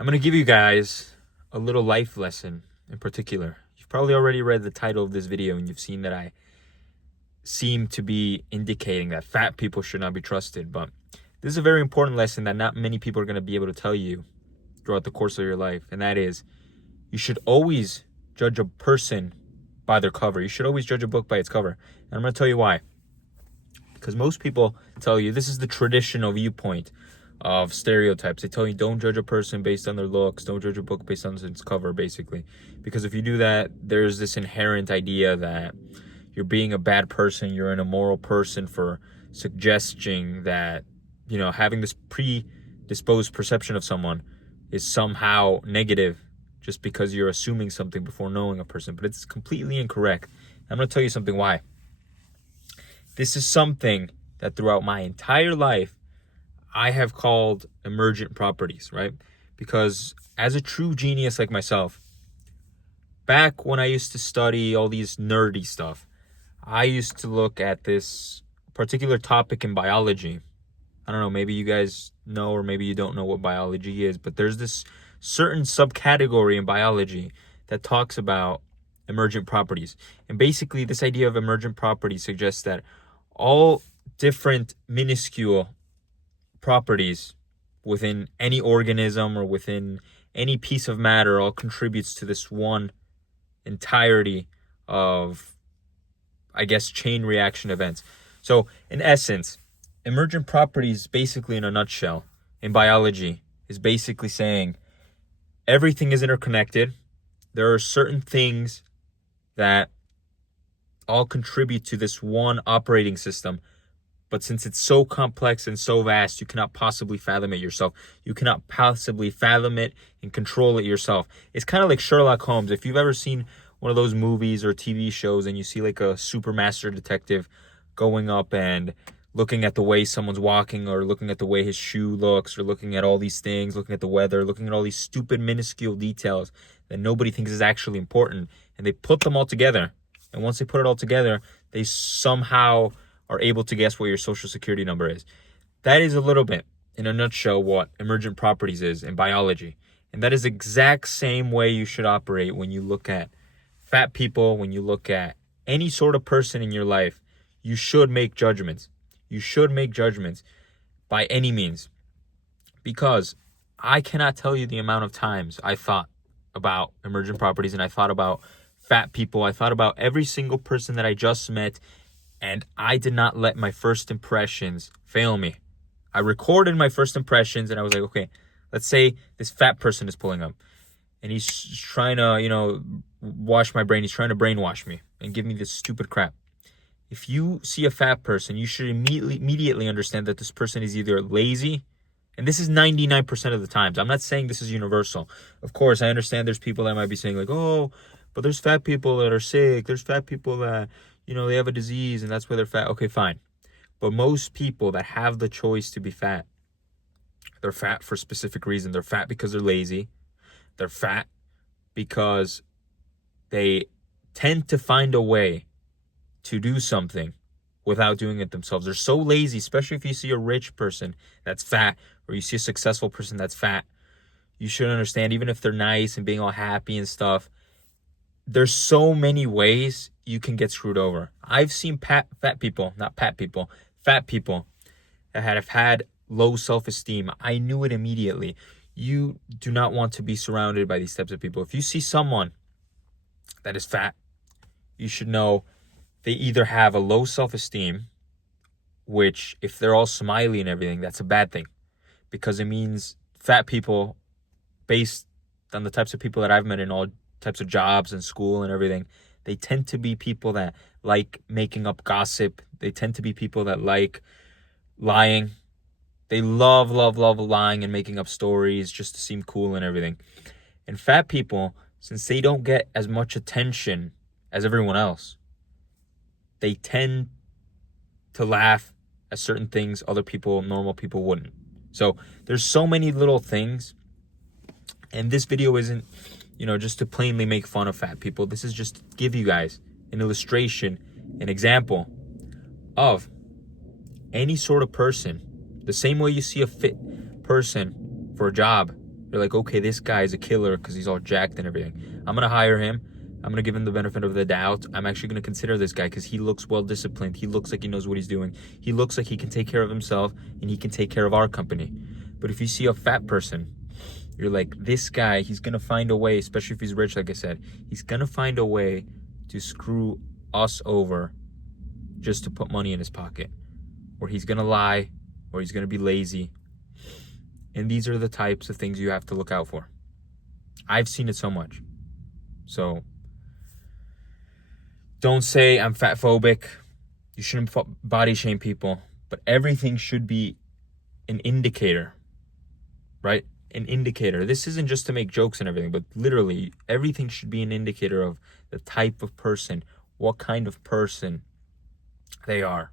I'm going to give you guys a little life lesson in particular. You've probably already read the title of this video and you've seen that I seem to be indicating that fat people should not be trusted. But this is a very important lesson that not many people are going to be able to tell you throughout the course of your life. And that is, you should always judge a person by their cover. You should always judge a book by its cover. And I'm going to tell you why. Because most people tell you, this is the traditional viewpoint of stereotypes. They tell you don't judge a person based on their looks, don't judge a book based on its cover, basically. Because if you do that, there's this inherent idea that you're being a bad person, you're an immoral person for suggesting that, having this predisposed perception of someone is somehow negative just because you're assuming something before knowing a person. But it's completely incorrect. I'm going to tell you something why. This is something that throughout my entire life, I have called emergent properties, right? Because as a true genius like myself, back when I used to study all these nerdy stuff, I used to look at this particular topic in biology. I don't know, maybe you guys know or maybe you don't know what biology is, but there's this certain subcategory in biology that talks about emergent properties. And basically, this idea of emergent properties suggests that all different minuscule properties within any organism or within any piece of matter all contributes to this one entirety of, chain reaction events. So in essence, emergent properties, basically in a nutshell, in biology, is basically saying everything is interconnected. There are certain things that all contribute to this one operating system. But since it's so complex and so vast, you cannot possibly fathom it yourself. You cannot possibly fathom it and control it yourself. It's kind of like Sherlock Holmes. If you've ever seen one of those movies or TV shows and you see like a super master detective going up and looking at the way someone's walking or looking at the way his shoe looks or looking at all these things, looking at the weather, looking at all these stupid minuscule details that nobody thinks is actually important, and they put them all together. And once they put it all together, they somehow are able to guess what your social security number is. That is a little bit, in a nutshell, what emergent properties is in biology. And that is the exact same way you should operate when you look at fat people, when you look at any sort of person in your life. You should make judgments. You should make judgments by any means. Because I cannot tell you the amount of times I thought about emergent properties and I thought about fat people. I thought about every single person that I just met, and I did not let my first impressions fail me. I recorded my first impressions and I was like, okay, let's say this fat person is pulling up and he's trying to, wash my brain. He's trying to brainwash me and give me this stupid crap. If you see a fat person, you should immediately understand that this person is either lazy, and this is 99% of the times. I'm not saying this is universal. Of course, I understand there's people that might be saying like, oh, but there's fat people that are sick. There's fat people that, they have a disease and that's why they're fat. Okay, fine. But most people that have the choice to be fat, they're fat for a specific reason. They're fat because they're lazy. They're fat because they tend to find a way to do something without doing it themselves. They're so lazy, especially if you see a rich person that's fat or you see a successful person that's fat. You should understand, even if they're nice and being all happy and stuff, there's so many ways you can get screwed over. I've seen fat people that have had low self-esteem. I knew it immediately. You do not want to be surrounded by these types of people. If you see someone that is fat, you should know they either have a low self-esteem, which if they're all smiley and everything, that's a bad thing. Because it means fat people, based on the types of people that I've met in all types of jobs and school and everything, they tend to be people that like making up gossip. They tend to be people that like lying. They love lying and making up stories just to seem cool and everything. And fat people, since they don't get as much attention as everyone else, they tend to laugh at certain things other people, normal people, wouldn't. So there's so many little things. And this video isn't, just to plainly make fun of fat people. This is just to give you guys an illustration, an example of any sort of person. The same way you see a fit person for a job, You're like, okay, this guy is a killer because he's all jacked and everything. I'm going to hire him. I'm going to give him the benefit of the doubt. I'm actually going to consider this guy because he looks well disciplined. He looks like he knows what he's doing. He looks like he can take care of himself and he can take care of our company. But if you see a fat person, you're like, this guy, he's going to find a way, especially if he's rich, like I said, he's going to find a way to screw us over just to put money in his pocket. Or he's going to lie, or he's going to be lazy. And these are the types of things you have to look out for. I've seen it so much. So don't say I'm fat phobic. You shouldn't body shame people. But everything should be an indicator, right? An indicator. This isn't just to make jokes and everything, but literally everything should be an indicator of the type of person, what kind of person they are.